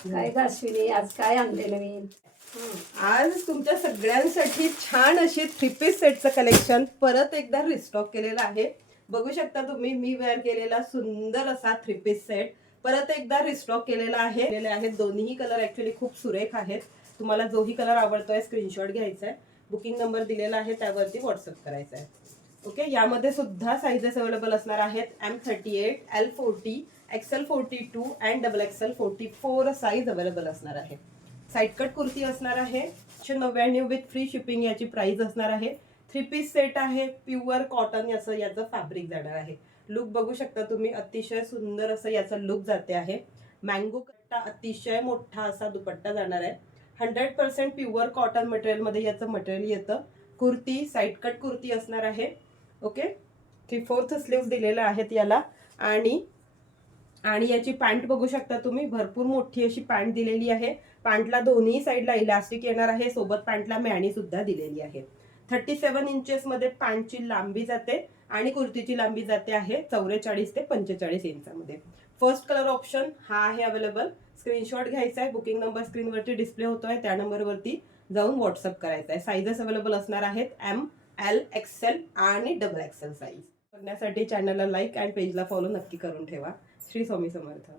काय अश्विनी आज काय आणले नवीन? आज तुमच्या सगळ्यांसाठी छान अशी 3 पीस सेटचं कलेक्शन परत एकदा रिस्टॉक केलेलं आहे. बघू शकता तुम्ही मी वेअर केलेला सुंदर असा 3 पीस सेट परत एकदा रिस्टॉक केलेला आहे. दोन्ही कलर ऍक्च्युली खूप सुरेख आहेत. तुम्हाला जोही कलर आवडतोय स्क्रीनशॉट घ्यायचा आहे. बुकिंग नंबर दिलेला आहे त्यावरती व्हॉट्सअप करायचा आहे. ओके, यामध्ये सुद्धा साइजेस अवेलेबल असणार आहेत. M38, L40, XL42 and XXL 44 size available असणार आहे. साईड कट कुर्ती असणार आहे 199 विथ फ्री शिपिंग. याची प्राइस असणार आहे. 3 पीस सेट आहे. प्युअर कॉटन याचं फॅब्रिक जाणार आहे. लुक बघू शकता तुम्ही, अतिशय सुंदर असं याचा लुक जाते आहे. मँगो कट्टा अतिशय मोठा असा दुपट्टा जाणार आहे. 100% प्युअर कॉटन मटेरियल मध्ये याचं मटेरियल येतं. कुर्ती साईड कट कुर्ती असणार आहे. ओके, 3/4 स्लीव्स दिलेल्या आहेत याला. आणि याची पॅन्ट बघू शकता तुम्ही, भरपूर मोठी अशी पॅन्ट दिलेली आहे. पॅन्टला दोन्ही साईडला इलास्टिक येणार आहे. सोबत पॅन्टला मॅणी सुद्धा दिलेली आहे. 37 इंचेस मध्ये पॅन्टची लांबी जाते आणि कुर्तीची लांबी जाते आहे 44 ते 45 इंचामध्ये. फर्स्ट कलर ऑप्शन हा आहे अवेलेबल. स्क्रीनशॉट घ्यायचा आहे. बुकिंग नंबर स्क्रीनवरती डिस्प्ले होतोय त्या नंबरवरती जाऊन व्हॉट्सअप करायचा आहे. साईजेस अवेलेबल असणार आहेत M, L, XL आणि XXL साईज. बघण्यासाठी चॅनलला लाईक अँड पेजला फॉलो नक्की करून ठेवा. श्री स्वामी समर्थ.